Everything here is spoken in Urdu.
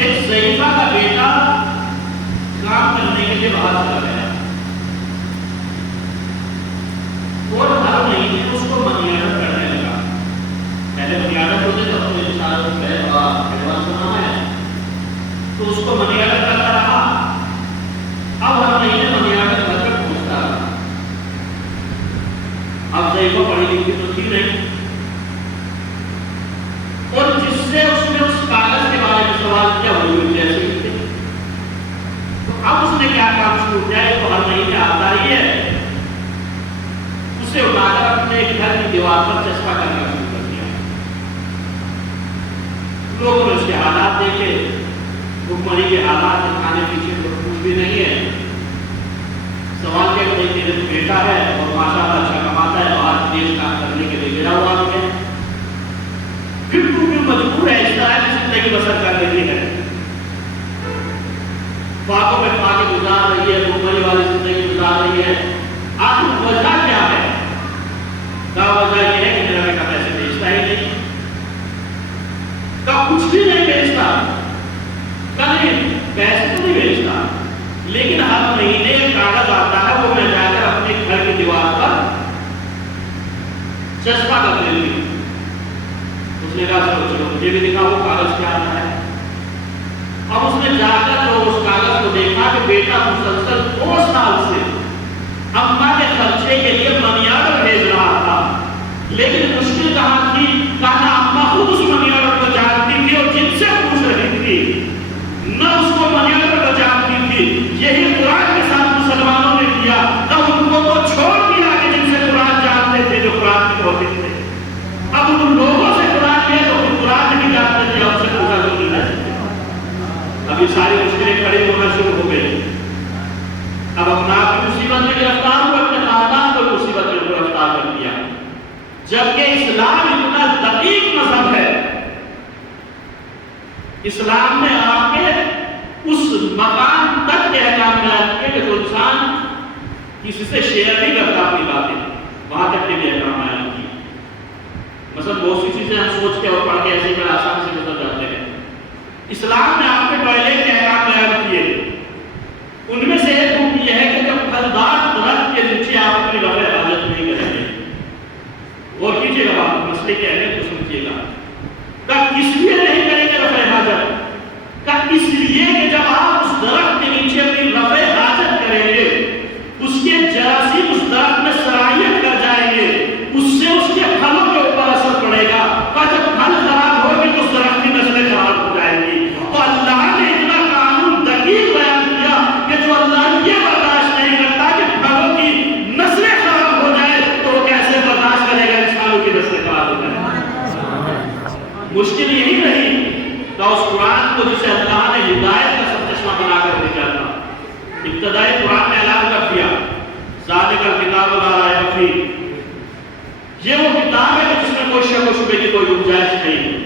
ایک ضعیفہ کا بیٹا کام کرنے کے لیے باہر چلا گیا اور ہر مہینے اس کو منی آرڈر کرنے لگا. پہلے منی آرڈر ہوتے تب تو انسان ایڈوانس بنا ہے تو اس کو منی آرڈر کرتا رہا. اب ہر مہینے منی آرڈر گھر تک پہنچتا رہا. اب ضعیفہ پڑھی لکھی تو تھی نہیں اور جس سے اس نے اس کاغذ کے بارے میں سوال کیا وہ جیسے ہی تھے. تو اب اس نے کیا کام شروع کیا ہے تو ہر مہینے آتا ہی ہے اسے اٹھا کر اپنے ایک گھر کی دیوار پر چسپا کرنا شروع کر دیا. لوگوں نے اس کے حالات دیکھے, حکمرانی کے حالات دکھانے پیچھے تو کچھ بھی نہیں ہے. سوال کیا کہ میرے بیٹا ہے اور ماشاءاللہ اچھا کماتا ہے, باہر دیش کام کرنے کے لیے گیا ہوا ہے, پھر تو بھی مجبور ہے اس طرح کی زندگی بسر کر رہی ہے, فاقوں میں فاقے گزار رہی ہے, حکمرانی والی زندگی گزار رہی ہے. آخر وجہ کیا ہے؟ کا وجہ یہ ہے کہ میرا بیٹا پیسے بھیجتا ہی نہیں, کا کچھ بھی نہیں بھیجتا, کا نہیں پیسے تو نہیں بھیجتا, لیکن ہر مہینے ایک کاغذ آتا ہے وہ میں جا کر اپنے گھر کی دیوار پر چسپا کر لیتی ہوں. اس نے کہا چلو مجھے بھی دکھا وہ کاغذ کیا آتا ہے. اب اس نے جا کر جو اس کاغذ کو دیکھا کہ بیٹا مسلسل 2 سال سے اماں کے خرچے کے لیے منی آرڈر بھیج رہا تھا, لیکن مشکل کہاں تھی, کہاں اماں خود اس منی آرڈر کو جانتی تھی اور جن سے پوچھ رہی تھی نہ اس کو منی آرڈر کو جانتی تھی. یہی قرآن کے ساتھ مسلمانوں نے کیا, تب ان کو تو چھوڑ دیا کہ جن سے قرآن جانتے تھے, جو قرآن کے ہوتے تھے. اب ان لوگوں سے قرآن لیا تو قرآن نہیں جانتے تھے, اب سے پوچھا تو نہیں ہے. اب یہ ساری مشکلیں کھڑی ہونا شروع ہو گئی. اب اپنا آپ کی مصیبت میں گرفتار ہوا, اپنے خاندان کو مصیبت میں گرفتار کر دیا. جبکہ اسلام اتنا دقیق مذہب ہے, اسلام نے آپ کے اس مقام تک کے احکام بیان کیے کہ جو انسان کسی سے شیئر نہیں کرتا اپنی باتیں, وہاں تک کے بھی احکام بیان کیے. مثلا بہت سی چیزیں ہم سوچ کے اور پڑھ کے ایسے بڑے آسان سے گزر جاتے ہیں. اسلام نے آپ کے ٹوائلٹ کے احکام بیان کیے. ان میں سے ایک حکم یہ ہے کہ جب پھلدار درخت کے نیچے آپ اپنی رفع حاجت نہیں کریں گے. اور کیجیے گا بات, مسئلے کے اہمیت کو سمجھیے گا. کس لیے نہیں کریں گے رفع حاجت؟ اس لیے کہ جب آپ اس درخت کے نیچے اپنی رفع حاجت کریں گے, اس کے جراثیم اس درخت میں سرایت کر جائیں گے, اس سے اس کے پھلوں کے اوپر اثر پڑے گا, اور جب پھل خراب ہوگی تو اس درخت کی نسلیں خراب ہو جائیں گی. تو اللہ نے اتنا قانون دقیق بیان کیا کہ جو اللہ یہ برداشت نہیں کرتا کہ پھلوں کی نسلیں خراب ہو جائے تو وہ کیسے برداشت کرے گا انسانوں کی نسلیں خراب ہو جائیں. مشکل یہی رہی کہ اس قرآن کو جسے اللہ نے ہدایت کا سب چشمہ بنا کر بھیجا تھا, ابتدائی قرآن نے اعلان کر دیا ذالک الکتاب لا ریب فیہ, یہ وہ کتاب ہے کہ جس میں کوئی شک و شبہ کی کوئی گنجائش نہیں.